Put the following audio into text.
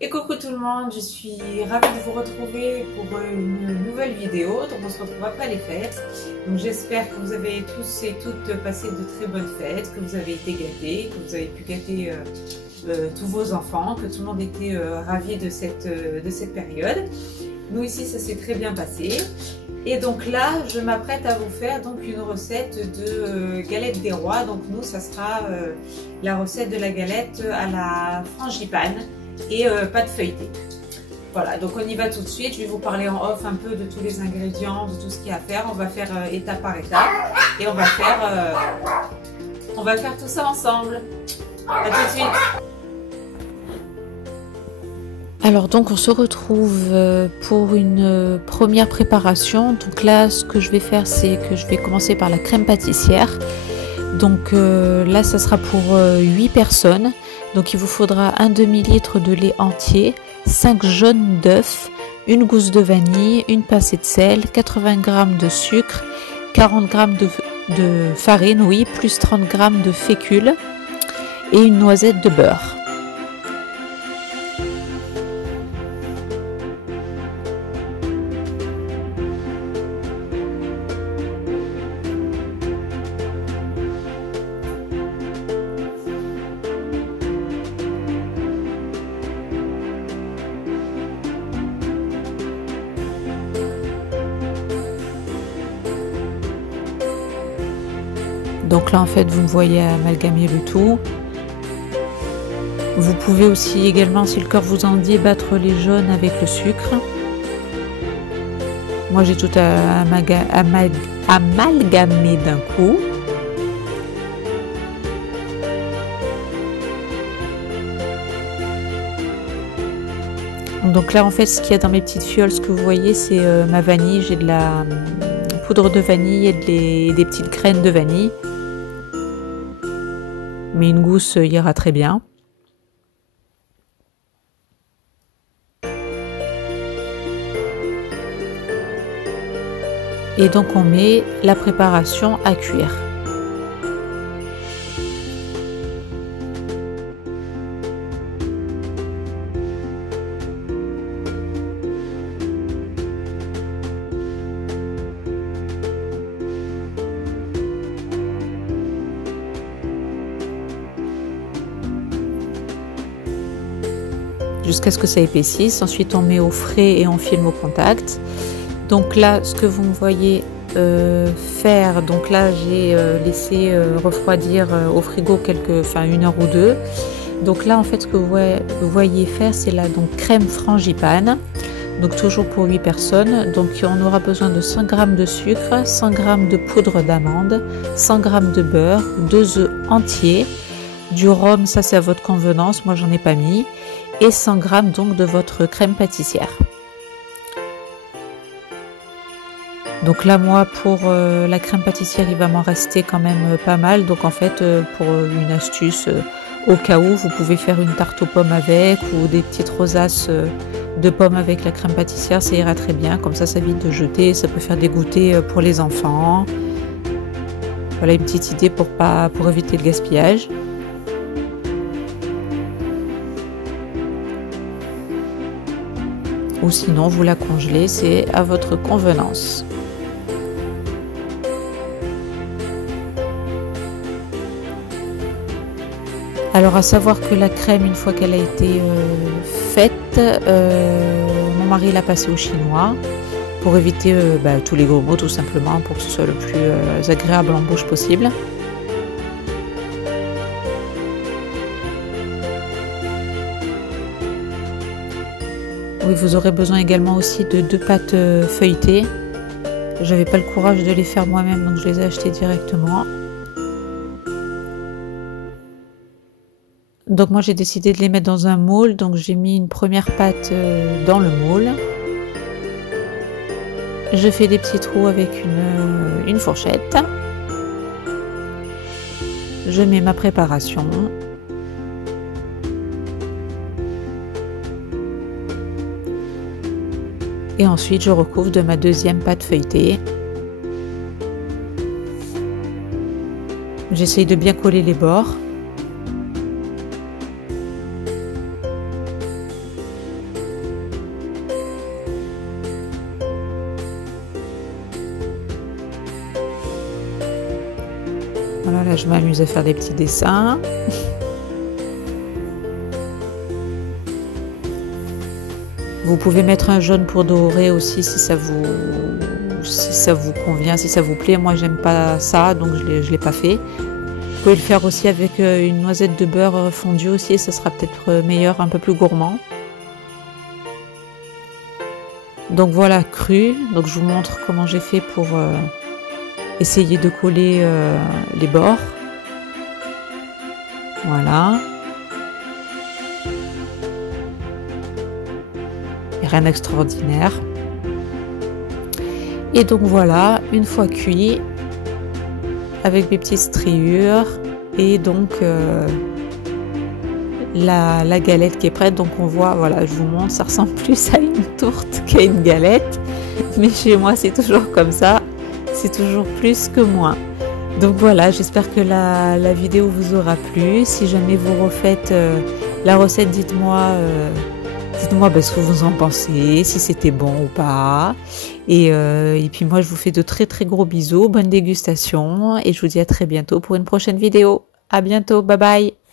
Et coucou tout le monde, je suis ravie de vous retrouver pour une nouvelle vidéo. Donc on se retrouve après les fêtes. Donc j'espère que vous avez tous et toutes passé de très bonnes fêtes, que vous avez été gâtés, que vous avez pu gâter tous vos enfants, que tout le monde était ravi de cette période. Nous ici ça s'est très bien passé. Et donc là je m'apprête à vous faire donc une recette de galette des rois. Donc nous ça sera la recette de la galette à la frangipane et pâte feuilletée. Voilà, donc on y va tout de suite. Je vais vous parler en off un peu de tous les ingrédients, de tout ce qu'il y a à faire. On va faire étape par étape et on va faire tout ça ensemble. À tout de suite. Alors donc on se retrouve pour une première préparation. Donc là ce que je vais faire, c'est que je vais commencer par la crème pâtissière. Donc là ça sera pour 8 personnes. Donc il vous faudra un demi-litre de lait entier, 5 jaunes d'œufs, une gousse de vanille, une pincée de sel, 80 g de sucre, 40 g de farine, oui, plus 30 g de fécule et une noisette de beurre. Donc là en fait vous me voyez amalgamer le tout. Vous pouvez aussi également, si le cœur vous en dit, battre les jaunes avec le sucre. Moi j'ai tout amalgamé d'un coup. Donc là en fait ce qu'il y a dans mes petites fioles, ce que vous voyez, c'est ma vanille. J'ai de la poudre de vanille et des petites graines de vanille. Mais une gousse ira très bien. Et donc on met la préparation à cuire. Jusqu'à ce que ça épaississe. Ensuite on met au frais et on filme au contact. Donc là ce que vous me voyez faire, donc là j'ai laissé refroidir au frigo une heure ou deux. Donc là en fait ce que vous voyez faire, c'est la donc crème frangipane, donc toujours pour 8 personnes. Donc on aura besoin de 100 g de sucre, 100 g de poudre d'amande, 100 g de beurre, 2 œufs entiers, du rhum, ça c'est à votre convenance, moi j'en ai pas mis, et 100 g donc de votre crème pâtissière. Donc là moi pour la crème pâtissière il va m'en rester quand même pas mal. Donc en fait pour une astuce, au cas où vous pouvez faire une tarte aux pommes avec, ou des petites rosaces de pommes avec la crème pâtissière, ça ira très bien. Comme ça évite de jeter, ça peut faire des goûters pour les enfants. Voilà une petite idée pour éviter le gaspillage. Ou sinon vous la congelez, c'est à votre convenance. Alors à savoir que la crème, une fois qu'elle a été faite, mon mari l'a passée au chinois pour éviter tous les gros mots, tout simplement, pour que ce soit le plus agréable en bouche possible. Oui, vous aurez besoin également aussi de 2 pâtes feuilletées. J'avais pas le courage de les faire moi-même, donc je les ai achetées directement. Donc moi j'ai décidé de les mettre dans un moule, donc j'ai mis une première pâte dans le moule. Je fais des petits trous avec une fourchette. Je mets ma préparation. Et ensuite je recouvre de ma deuxième pâte feuilletée. J'essaye de bien coller les bords. Voilà, là je m'amuse à faire des petits dessins. Vous pouvez mettre un jaune pour dorer aussi si ça vous convient, si ça vous plaît. Moi j'aime pas ça, donc je l'ai pas fait. Vous pouvez le faire aussi avec une noisette de beurre fondue aussi, ça sera peut-être meilleur, un peu plus gourmand. Donc voilà, cru. Donc je vous montre comment j'ai fait pour essayer de coller les bords. Voilà. Et rien d'extraordinaire. Et donc voilà, une fois cuit, avec mes petites striures, et donc la galette qui est prête. Donc on voit, voilà, je vous montre, ça ressemble plus à une tourte qu'à une galette, mais chez moi c'est toujours comme ça, c'est toujours plus que moins. Donc voilà, j'espère que la vidéo vous aura plu. Si jamais vous refaites la recette, dites-moi ce que vous en pensez, si c'était bon ou pas. Et puis moi je vous fais de très très gros bisous, bonne dégustation, et je vous dis à très bientôt pour une prochaine vidéo. À bientôt, bye bye.